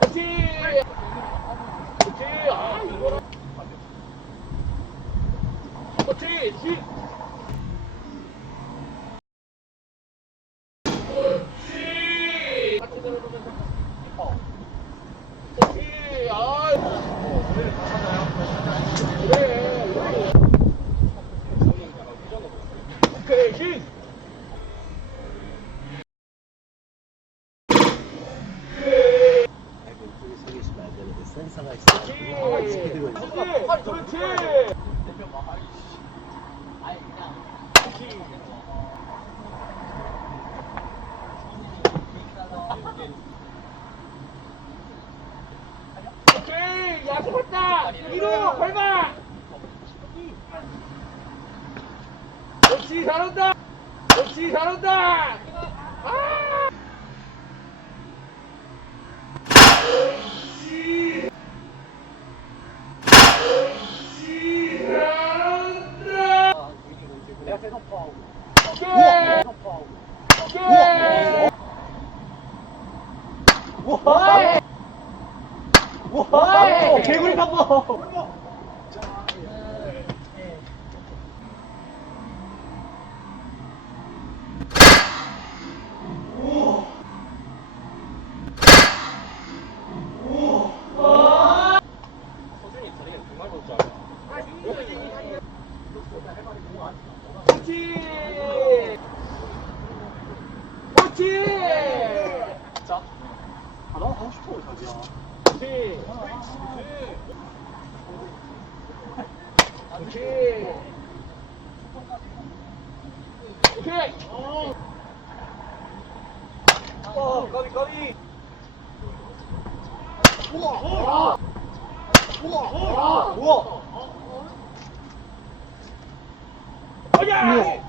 그렇지. 아, 이거라. 그렇지. 같이 들어주면서 키퍼. 그렇지. 아. 그래. 오케이, 시. 아이고 이쪽에 서 계시면 안 오케이. 야, 잡았다. 위로 걸마. 그렇지, 잘한다. 그렇지, 잘한다. 아! 그렇지. 그렇지, 잘한다. 내가 계속 포하고. 오케이. 포하고. 오케이. 와! 와! 개구리 깜빡! 서준이 자리가 정말 볼줄 알아. 그렇지. 그렇지. 자. 아, 나 하고 싶어, 자기야. 그렇지. 그렇지. 오케이. 어, 까비, 까비. 우와. 우와! 우와! 가자.